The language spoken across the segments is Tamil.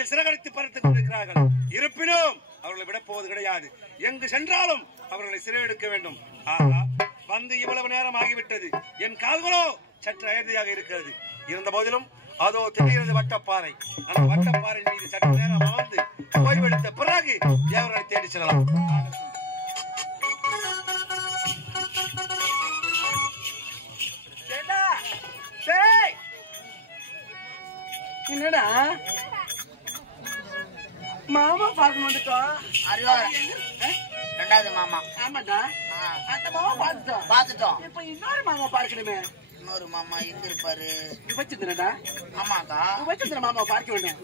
வானத்தில் சிறகடித்து பறத்துக் கொண்டிருக்கிறார்கள். இருப்பினும் அவர்களை விடப்போவது கிடையாது. எங்கு சென்றாலும் அவர்களை சிறையெடுக்க வேண்டும். ஆகா, வந்து இவ்வளவு நேரம் ஆகிவிட்டது. என் கால்களோ சற்று அயர்தியாக இருக்கிறது. இருந்த போதிலும் அதோ தெரிகிறது வட்டப்பாறை. அந்த வட்டப்பாறை மீது சற்று நேரம் அமர்ந்து ஓய்வெடுத்த பிறகு தேவர்களை தேடி செல்லலாம். என்னடா மாமா பார்க்க வந்துட்டோம். ரெண்டாவது மாமா. ஆமாடா, அந்த மாமா பாத்துட்டோம். இப்ப இன்னொரு மாமா பார்க்கணுமே. இன்னொரு மாமா எங்க இருப்பாரு? விபச்சிந்திரடா. ஆமாக்கா, விபச்சிந்திர மாமா பார்க்க வேண்டும்.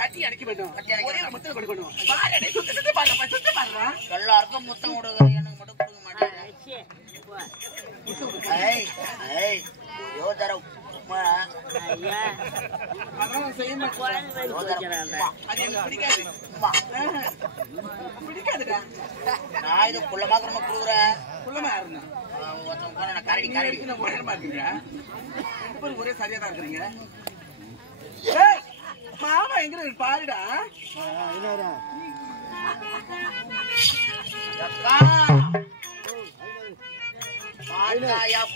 கட்டி அடிக்க வேண்டும். ஒரே ஒரு முத்தம் கொடுக்கணும். சுத்தி பாருடா. எல்லாருக்கும் முத்தம் கொடுக்குற, எனக்கு மட்டும் கொடுக்க மாட்டேன். நான் இது குள்ளமாக கொடுக்குறேன். ஒரே சரியா தான் இருக்கிறீங்க. மாமா எங்க பாருடா.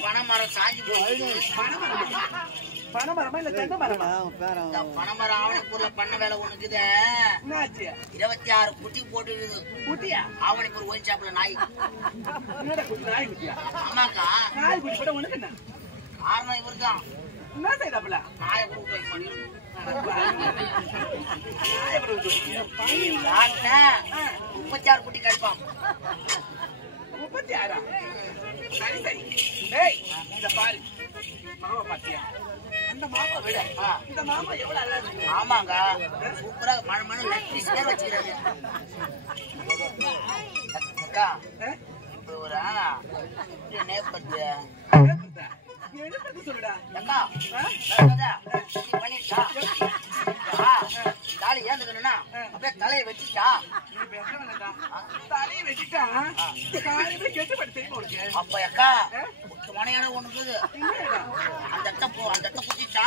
பனைமரம் சாஞ்சி போகுது. பனைமரமா இல்ல தென்னை மரமா? பனைமரம் ஆவணிப்பூர்ல பண்ண வேலை ஒண்ணுக்குது. 26 குட்டி போட்டுருக்குது. குட்டியா? ஆவணிப்பூர் ஒயின் ஷாப்ல நாய். நாய் குட்டியா? ஆமாக்கா. நாய் குட்டி கூட உனக்கு என்ன காரணம்? இவருதான். என்ன செய்தாப்புல? நாயை கூட விட்டு வைக்க 36 குட்டி கழிப்பான். 36? சரி சரி. டேய், இந்த பாரு மாமா பாத்தியா? அந்த மாமா விட இந்த மாமா எவ்வளவு அழகா இருக்கு. ஆமாங்க, சூப்பரா மழை மழை லட்சம் வச்சுக்கிறாரு. அக்கா, இப்ப ஒரு நேபத்து சொல்லுடா. அக்கா பண்ணிட்டா தாலி ஏந்துக்கணும்னா அப்படியே தலையை வச்சுட்டா. தலையை வச்சுட்டா கெட்டு பட்டு தெரியுமா உனக்கு? அப்ப அக்கா முக்கியமான இடம் ஒண்ணுக்குது. அந்த இடத்த குத்திட்டா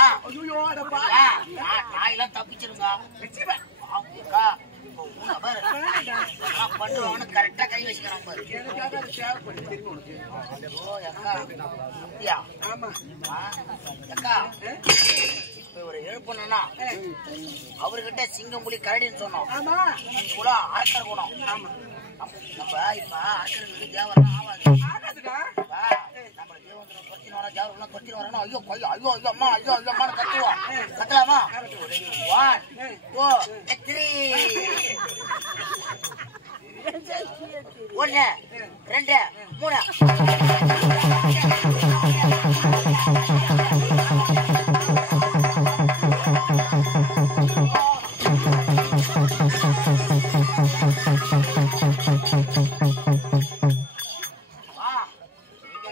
நாயெல்லாம் தப்பிச்சிருங்க. பண்றவனு கரெக்டா கை வச்சுக்கிறான் பாரு. அக்கா இப்ப ஒரு எழுப்பணும்னா அவர்கிட்ட சிங்கம்புலி கரடின்னு சொன்னோம். கூட அரக்கர் குணம். நம்ம இப்ப அரக்கர்களுக்கு தேவரம் ஆகாது. நம்ம தேவந்திரம் கொத்தினோட தேவரெல்லாம் கொத்தின வரணும். ஐயோ ஐயோ ஐயோ ஐயோ அம்மா ஐயோ ஐயோ அம்மான்னு கத்துவோம். கத்தலாமா? 1 2 3 1 2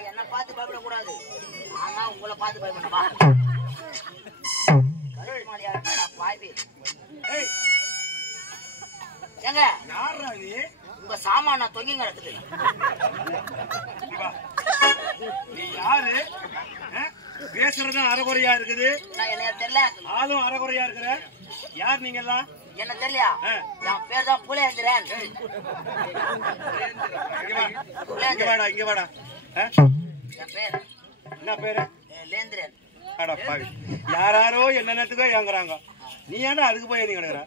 என்ன பார்த்து பயப்படக்கூடாது. ஆனா உங்களை பார்த்து பயப்படணுமா? ஏங்க உங்க சாமான தொங்கி கிடக்குது. நீ யாரு? பேசுறது அறகுறையா இருக்குது. என்ன தெரியல. ஆளும் அறகுறையா இருக்கிற. யார் நீங்க எல்லாம்? என்ன தெரியலையா? என் பேர் தான் புலேந்திரன். இங்க வாடா. என் பேர் என்ன பேரு? லேந்திரன். யாரோ என்னத்துக்கோ ஏங்குறாங்க. நீ ஏன்டா அதுக்கு போய் நீ கிடக்குற?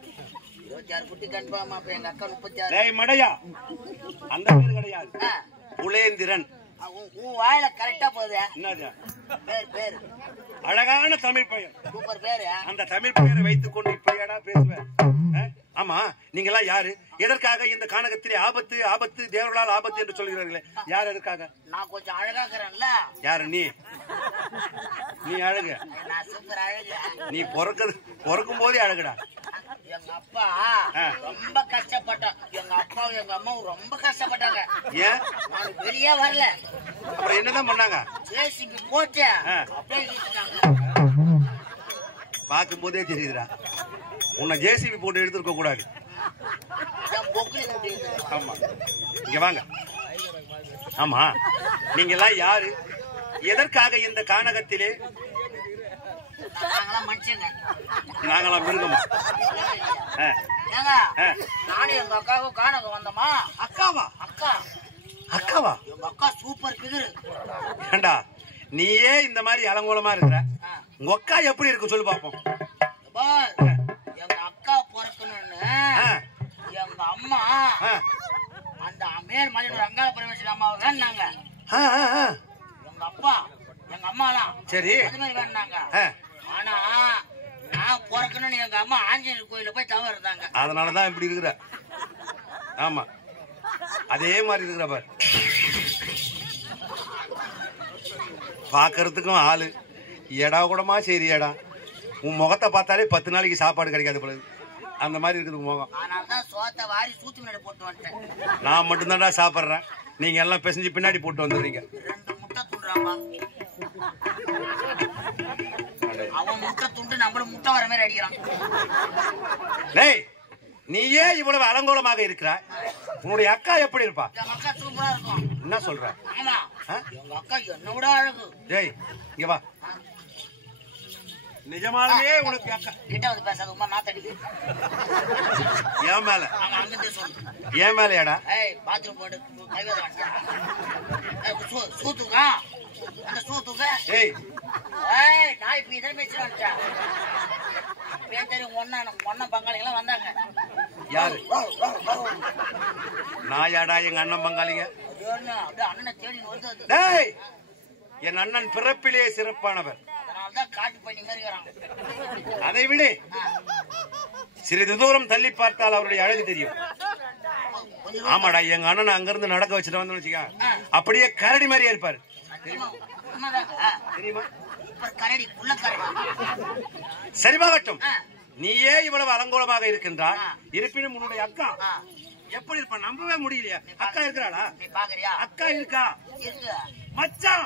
26 குட்டி கன்ஃபார்ம். அப்ப எங்க அக்கா 36. டேய் மடையா, அந்த பேர் கிடையாது. புலேந்திரன். உன் வாயில கரெக்டா போகுது. என்னது பேர்? அழகான தமிழ் பெயர். சூப்பர் பேரு. அந்த தமிழ் பெயரை வைத்துக் கொண்டு இப்படியாடா பேசுவேன்? ஆமா, நீங்க எல்லாம் யாரு? எதற்காக இந்த கானகத்திலே ஆபத்து ஆபத்து தேவர்களால் ஆபத்து என்று சொல்கிறார்களே, யார் எதற்காக? நான் கொஞ்சம் அழகா இருக்கிறேன்ல. யாரு நீ? நீ அழகு. நான் சூப்பர் அழகு. நீ பிறக்கும் போதே அழகுடா. எங்க அப்பா ரொம்ப கஷ்டப்பட்டான். எங்க அப்பாவும் எங்க அம்மாவும் ரொம்ப கஷ்டப்பட்டாங்க. ஏன்? நான் வெளியே வரல. அப்புறம் என்னதான் பண்ணாங்க? ஜேசிபி போட்டு அப்படியே இழுத்துட்டாங்க. பார்க்கும் போதே தெரியுதுடா, உன்னை ஜேசிபி போட்டு எடுத்துருக்க கூடாது. ஆமா, இங்க வாங்க. ஆமா, நீங்க எல்லாம் யாரு? எதற்காக இந்த கானகத்திலே? நாங்களாம் மனுஷங்க. நாங்களாம் மிருகமா? ஏங்க நானும் எங்க அக்காவும் காணக்கு வந்தோமா. அக்காவா? அக்கா அக்காவா? எங்க அக்கா சூப்பர் பிகரு. ஏண்டா நீயே இந்த மாதிரி அலங்கோலமா இருக்கிற, உங்க அக்கா எப்படி இருக்கு சொல்லு பாப்போம். எங்க அக்கா பிறக்கணும்னு எங்க அம்மா அந்த மேல் மலையோட அங்காள பரமேஸ்வரி அம்மாவை வேணாங்க. எங்க அப்பா எங்க அம்மாலாம் சரி அது மாதிரி வேணாங்க. ஆனா நான் பிறக்கணும்னு எங்க அம்மா ஆஞ்சநேயர் கோயில போய் தவறு இருந்தாங்க. அதனாலதான் இப்படி இருக்கிற. ஆமா அதே மாதிரி இருக்கிற பாரு. பாக்குறதுக்கும் ஆளு எடா கூடமா சரி எடா. உன் முகத்தை பார்த்தாலே 10 நாளைக்கு சாப்பாடு கிடைக்காது போல அந்த மாதிரி இருக்குது முகம். அதனாலதான் சோத்தை வாரி சூத்து முன்னாடி போட்டு வந்துட்டேன். நான் மட்டும்தான்டா சாப்பிட்றேன், நீங்க எல்லாம் பிசைஞ்சு பின்னாடி போட்டு வந்துடுறீங்க. 2 முட்டை துண்டுறாமா. அவன் முட்டை துண்டு நம்மளும் முட்டை வர மாதிரி அடிக்கிறான். டேய் நீயே இவ்வளவு அலங்கோலமாக இருக்கிறாய், உன்னுடைய அக்கா எப்படி இருப்பா? எங்க அக்கா சூப்பரா இருக்கும். என்ன சொல்ற? ஆமா எங்க அக்கா என்ன விட அழகு. டேய் இங்க வா. நிஜமாலுமே உனக்கு அக்கா கிட்ட வந்து பேசாத உமா நாத்தடிக்கு. ஏன் மேல? அங்கிருந்தே சொல்லு. ஏன் மேலயாடா? ஏய் பாத்ரூம் போட்டு கைவேத சூத்துக்கா அந்த சூத்துக்க. ஏய் ஏய் நான் இப்ப இதை பேசுறேன். பேர் தெரியும் ஒன்ன பங்காளிகளாம் வந்தாங்க. யாரு? நான் யாடா எங்க அண்ணன் பங்காளிங்க? அப்படியே அண்ணனை தேடி வருது. டேய் என் அண்ணன் பிறப்பிலே சிறப்பானவர், அதனாலதான் காட்டு பண்ணி மாதிரி வராங்க. அதை விட சிறிது தூரம் தள்ளி பார்த்தால் அவருடைய அழகு தெரியும். ஆமாடா எங்க அண்ணன் அங்கிருந்து நடக்க வச்சுட்டு வந்து வச்சுக்க, அப்படியே கரடி மாதிரியே இருப்பாரு. தெரியுமா? கரடி உள்ள கரடி. சரிபாகட்டும், நீயே இவ்வளவு அலங்கோலமாக இருக்கின்றாய், இருப்பினும் உன்னுடைய அக்கா எப்படி இருப்பா? நம்பவே முடியலையா? அக்கா இருக்கிறாளா? நீ பாக்குறியா? அக்கா இருக்கா? இருக்கு. மச்சான்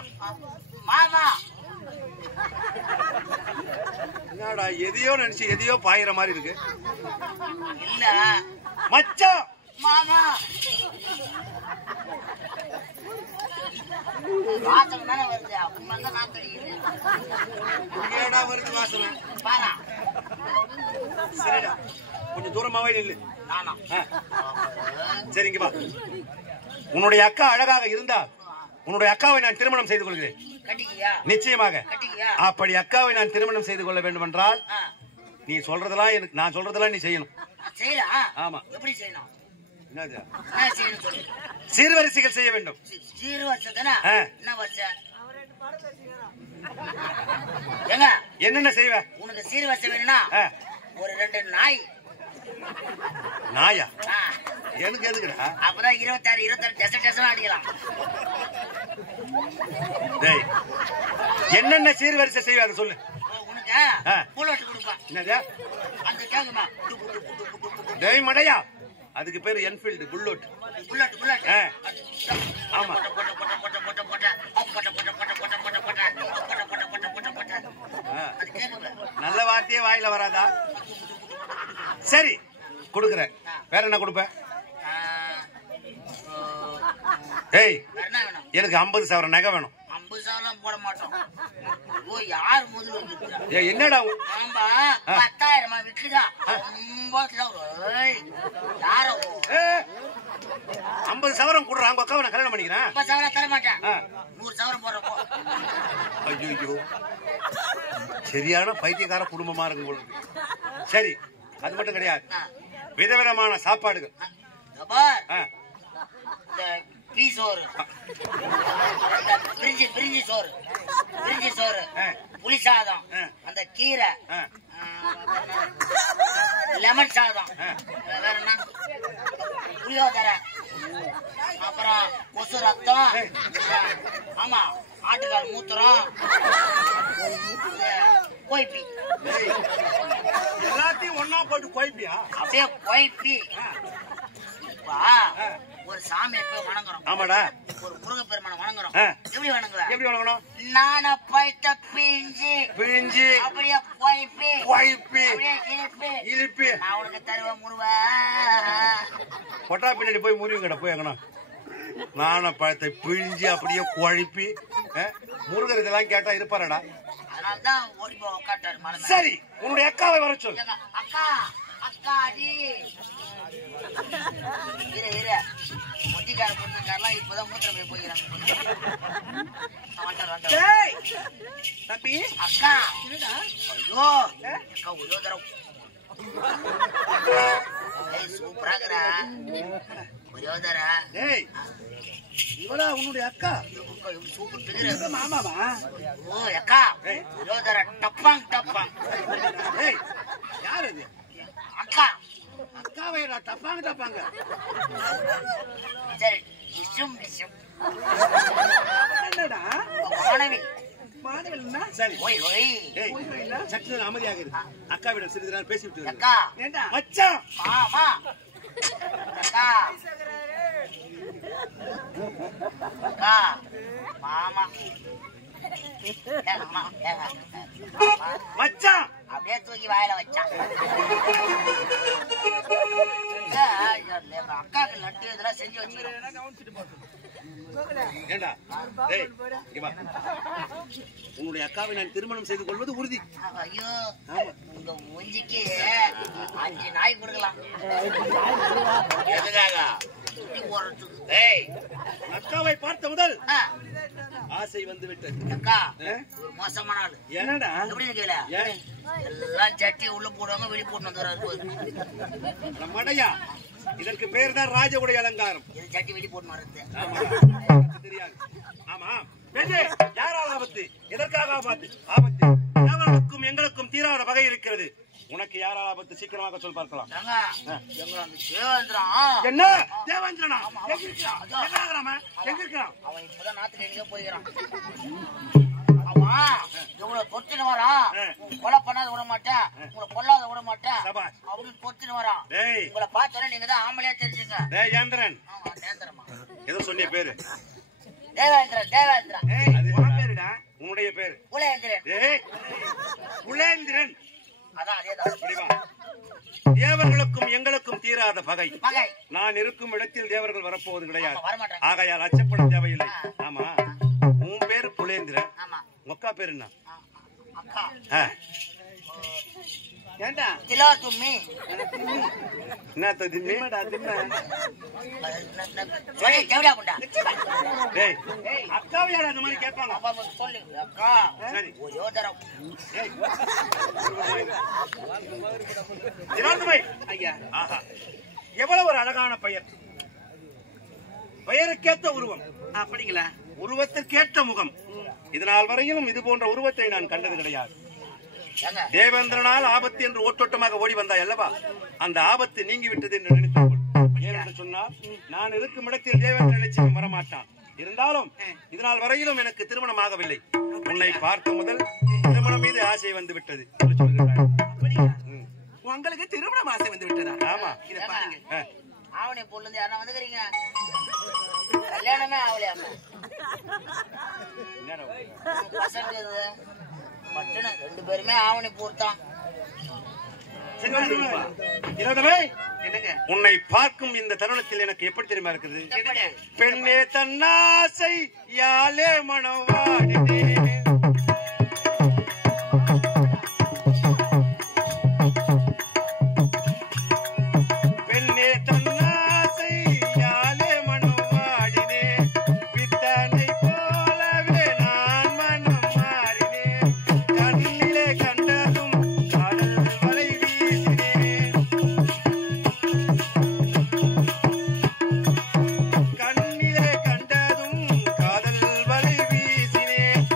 மாமா என்னடா எதையோ நினைச்சு எதையோ பாயிற மாதிரி இருக்கு. இல்ல மச்சான் மாமா வாசனை தானே வருது. உண்மைங்க நாத்தடிக்குது. ஏடா வருது வாசனை? பாரா சரிடா கொஞ்சம் தூரமாவே நில்லு. நானா? சரிங்க வா. உன்னுடைய அக்கா அழகாக இருந்தா உன்னுடைய அக்காவை நான் திருமணம் செய்து கொள்கிறேன். கட்டிக்கியா? நிச்சயமாக. கட்டிக்கியா? அப்படி அக்காவை நான் திருமணம் செய்து கொள்ள வேண்டும் என்றால் நீ சொல்றதெல்லாம் எனக்கு, நான் சொல்றதெல்லாம் நீ செய்யணும். செய்யலாம். ஆமா. எப்படி செய்யணும்? என்னது? என்ன செய்யணும் சொல்லு. சீர்வரிசைகள் செய்ய வேண்டும். சீர் வருஷம் தானே? என்ன வருஷம்? ஏங்க என்னென்ன செய்வ? உனக்கு சீர் வருஷம் வேணும்னா ஒரு 2 நாய். நாயா? எனக்கு எதுக்குடா? அப்பதான் 26 டெசன் அடிக்கலாம். டேய் என்னென்ன சீர்வரிசை செய்வ அதை சொல்லு. உனக்கு புல்லட் கொடுப்பா. என்னது? அந்த கேக்குமா? டேய் மடையா, அதுக்கு பேரு என்ஃபீல்டு புல்லட். Bullet bullet. ஆமா. நல்ல வார்த்தையே வாயில வராதா? சரி கொடுக்குறேன். வேற என்ன கொடுப்ப? ஏய் எனக்கு 50,000 நகை வேணும். 50,000 போட மாட்டோம். ஓ யார் முதல்ல வந்துருக்கா? என்னடா? ஆமா 10,000 விக்குதா? 50,000 கொடுறா. உங்க அக்காவை நான் கல்யாணம் பண்ணிக்கிறேன். 50,000 தர மாட்டேன். 100,000 போடுறப்போ. ஐயோ சரியான பைத்தியக்கார குடும்பமா இருக்கு உங்களுக்கு. சரி அது மட்டும் கிடையாது, விதவிதமான சாப்பாடுகள். பீ சோறு, பிரிஞ்சி சோறு, புளி சாதம், அந்த கீரை, லெமன் சாதம், வேற என்ன புளியோதரை, அப்புறம் கொசு ரத்தம், ஆமா ஆட்டுக்கால் மூத்திரம், கோய்பி. எல்லாத்தையும் ஒன்னா போட்டு கோய்பியா? அப்படியே கோய்பி. ஒரு சாமி போய் வணங்குறோம். ஆமாடா. ஒரு முருகப்பெருமான வணங்குறோம். எப்படி வணங்குவேன்? எப்படி வணங்கணும்? நான பைத்த பிஞ்சி அப்படியே கோய்பி அப்படியே இழுப்பி நான் உனக்கு தருவேன் முருவா. கொட்டா பின்னாடி போய் முருகன் போய் எங்கண்ணா நான பழத்தை பிழிஞ்சி அப்படியே குழப்பி முருகர் இதெல்லாம் கேட்டா இருப்பாரடா. அதனாலதான் ஓடி போய் உட்காட்டாரு. சரி உன்னுடைய அக்காவை வர சொல்லு. அக்கா அக்காடி இரு மொட்டிக்கார பொண்ணுக்காரெல்லாம் இப்பதான் மூத்திரம் போய் போய்க்கிறாங்க. டேய் தம்பி அக்கா என்னடா ஐயோ அக்கா ஒரே தரம் சூப்பராகிறா ஒரே தர ஏய் இவளா உன்னுடைய அக்கா? சூப்பர் பிகர் மாமாவா? ஓ அக்கா ஒரே தர டப்பாங் டப்பாங். ஏய் யார் இது? அக்கா அக்காவை டப்பாங்க. சரி விஷம் விஷம் என்னடா மாணவி மாணவன்னா சரி. ஓய் ஓய் ஏய் சற்று அமைதியாக இரு. அக்காவிடம் சிறிது நேரம் பேசிவிட்டு இரு. அக்கா ஏண்டா மச்சான் மாமா அக்கா அக்கா மாமா மச்சான் அப்படியே தூக்கி வாயில வச்சான். அக்காக்கு லட்டு இதெல்லாம் செஞ்சு வச்சுக்கிறேன். ஏண்டா டேய் இங்க வா. உன்னுடைய அக்காவை நான் திருமணம் செய்து கொள்வது உறுதி. ஐயோ உங்க மூஞ்சிக்கு 5 நாய் கொடுக்கலாம். எதுக்காக? சுத்தி போடுறதுக்கு. ஏய் அக்காவை பார்த்த முதல் ஆ, ஆசை வந்து விட்டது. அக்கா ஒரு மோசமான ஆளு. என்னடா எப்படின்னு கேள ஏன் எல்லாம் சட்டியை உள்ள போடுவாங்க வெளியே போட்டு வந்துடுறாரு. நம்மடையா இதற்கு பேர் தான் ராஜகுடைய அலங்காரம். இது சட்டி வெளியே போட்டு வர்றது. ஆமா தெரியாது. ஆமா பெண்ணே, யாரால் ஆபத்து? எதற்காக ஆபத்து? தேவர்களுக்கும் எங்களுக்கும் தீராத வகை இருக்கிறது. உனக்கு யாரால் ஆபத்து? சீக்கிரமாக சொல் பார்க்கலாம். என்ன தேவேந்திரனா? எங்க இருக்கிறான்? அவன் இப்பதான் நாத்துக்கு எங்க போய்கிறான். அவன் இவ்வளவு பொத்துன்னு வரான். கொலை பண்ணாத விட மாட்டேன், உங்களை கொல்லாத விட மாட்டேன் அப்படின்னு பொத்துன்னு வரான். உங்களை பார்த்தோன்னே நீங்க தான் ஆம்பளையா தெரிஞ்சுங்க. ஏந்திரன் ஏதோ சொன்னிய பேரு தேவேந்திரன். பேருடா உன்னுடைய பேரு குலேந்திரன். அதான் அதேதான். தேவர்களுக்கும் எங்களுக்கும் தீராத பகை. மகை நான் இருக்கும் இடத்தில் தேவர்கள் வரப்போவது கிடையாது. வரமாட்டேன். ஆகையால் அச்சப்பட தேவையில்லை. ஆமா உன் பேரு குலேந்திரன். ஆமா மொக்கா பேரு என்ன? அக்கா ஏண்டா திலோ தும்மி என்ன திம்மி? தேவையா குண்டா டேய் அக்காவை யார் அந்த மாதிரி கேட்பாங்க? அப்பா சொல்லு அக்கா சரி ஒரு யோதரம். திராந்தமை ஐயா ஆஹா எவ்வளவு ஒரு அழகான பெயர். பெயருக்கேற்ற உருவம். அப்படிங்களா? உருவத்திற்கேற்ற முகம். இதனால் வரையிலும் இது போன்ற உருவத்தை நான் கண்டது கிடையாது. ஏங்க தேவேந்திரனால் ஆபத்து என்று ஓட்டோட்டமாக ஓடி வந்தாய் அல்லவா? அந்த ஆபத்து நீங்கிவிட்டது என்று நினைத்துக்கொள். ஏனென்று சொன்னால் நான் இருக்கும் இடத்தில் தேவேந்திரன் நிச்சயம் வரமாட்டான். இருந்தாலும் இதனால் வரையிலும் எனக்கு திருமணம் ஆகவில்லை. உன்னை பார்த்த முதல் திருமணம் மீது ஆசை வந்து விட்டது என்று சொல்கிறாய். உங்களுக்கு திருமணம் ஆசை வந்து விட்டதா? ஆமா இத பாருங்க. ஆவணி பொருள் இருந்து யாரா வந்துக்கிறீங்க? கல்யாணமே ஆவலையாம பசங்க பட்டுன 2 பேருமே ஆவணி பூர்த்தான். உன்னை பார்க்கும் இந்த தருணத்தில் எனக்கு எப்படி தெரியுமா இருக்குது? பெண்ணே தன்னாசை யாலே மனவாடினே. பெண்ணே தன்னாசை யாலே மனவாடினே. பித்தனை போலவே நான் மனம் மாறினேன். கண்ணிலே கண்டதும் கடல் வலை வீசினேன். கண்ணிலே கண்டதும் காதல் வலை வீசினேன்.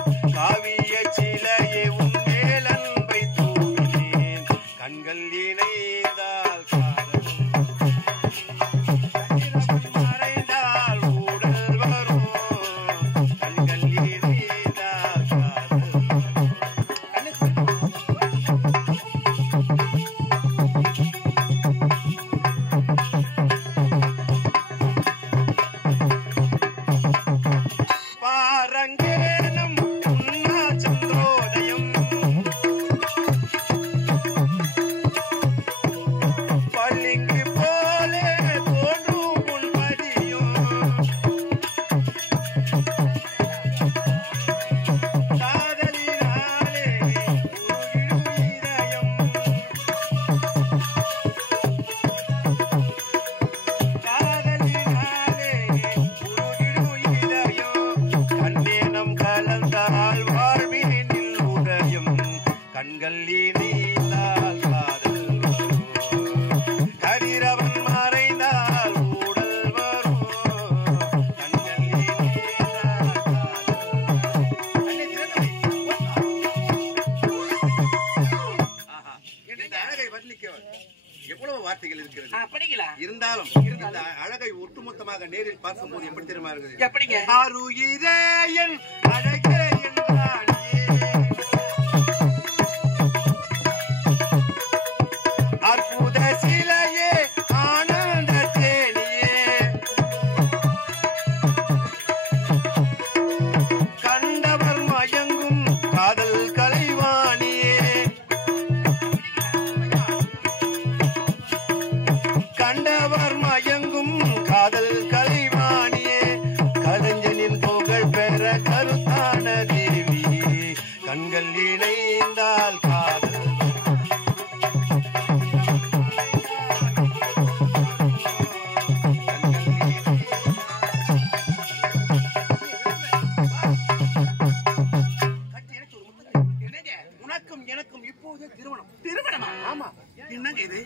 அப்படிங்களா? இருந்தாலும் இந்த அழகை ஒட்டுமொத்தமாக நேரில் பார்க்கும்போது எப்படி தெரியுமா இருக்குது? எப்படிங்க? ஆருயிரே என் அழகே என்றானே, அற்புத சிலையே ஆனந்த தேனியே, கண்டவர் மயங்கும் காதல் கலைவாணியே, கண்டவர் மயங்கும் காதல் கலைவாணியே, கலைஞனின் புகழ் பெற கருத்தான தேவியே, கண்கள் இணைந்தால் காதல் உனக்கும் எனக்கும் இப்போது திருமணம். திருமணமா? ஆமா. என்னங்க இது?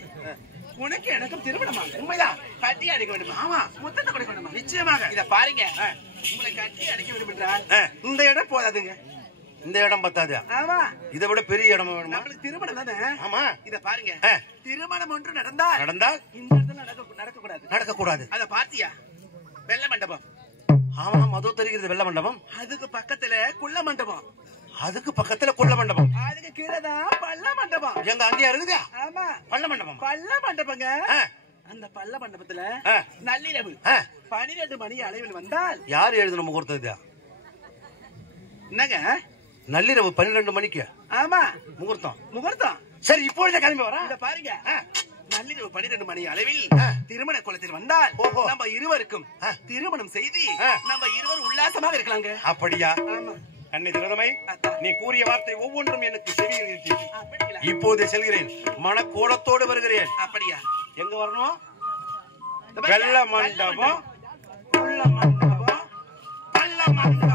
உனக்கு எனக்கும் திருமணமா? உண்மைதான். கட்டி அடைக்க வேண்டுமா? ஆமா. முத்தத்தை கொடுக்க வேண்டுமா? நிச்சயமாக. இத பாருங்க, உங்களை கட்டி அடைக்க வேண்டும் என்றால் இந்த இடம் போதாதுங்க. இந்த இடம் பத்தாது. ஆமா, இதை விட பெரிய இடம் வேணுமா? நம்மளுக்கு திருமணம் தானே. ஆமா. இத பாருங்க, ஆ. திருமணம் ஒன்று நடந்தால் நடந்தால் இந்த இடத்துல நடக்க கூடாது. நடக்க கூடாது. அத பாத்தியா? வெள்ள மண்டபம். ஆமா, மது தெரிகிறது வெள்ள மண்டபம். அதுக்கு பக்கத்துல குள்ள மண்டபம். அதுக்கு பக்கத்துல கொள்ள மண்டபம். அதுக்கு கீழதான் பள்ள மண்டபம். எங்க அங்கேயா இருக்குதா? ஆமா, பள்ள மண்டபம். பள்ள மண்டபங்க. ஆ. அந்த பள்ள மண்டபத்துல ஆ. நள்ளிரவு ஆ. 12 மணி அளவில் வந்தால் யாரு எழுதணும் முகூர்த்தம் இது? என்னங்க? நள்ளிரவு 12 மணிக்கு ஆமா, முகூர்த்தம். முகூர்த்தம். சரி, இப்பொழுதே கிளம்பி வரேன். இத பாருங்க, ஆ. நள்ளிரவு 12 மணி அளவில் ஆ. திருமண குளத்தில் வந்தால் ஓஹோ. நம்ம இருவருக்கும் ஆ. திருமணம் செய்து ஆ. நம்ம இருவரும் உல்லாசமாக இருக்கலாங்க. அப்படியா? ஆமா. அன்னை திலகமே, அத்தா. நீ கூறிய வார்த்தை ஒவ்வொன்றும் எனக்கு செவியில் இருக்கிறது. அப்படிங்களா? இப்போது செல்கிறேன். மனக்கோலத்தோடு வருகிறேன். அப்படியா? எங்க வரணும்? இந்த பாருங்க, வெள்ள மண்டபம், உள்ள மண்டபம், பள்ள மண்டபம்.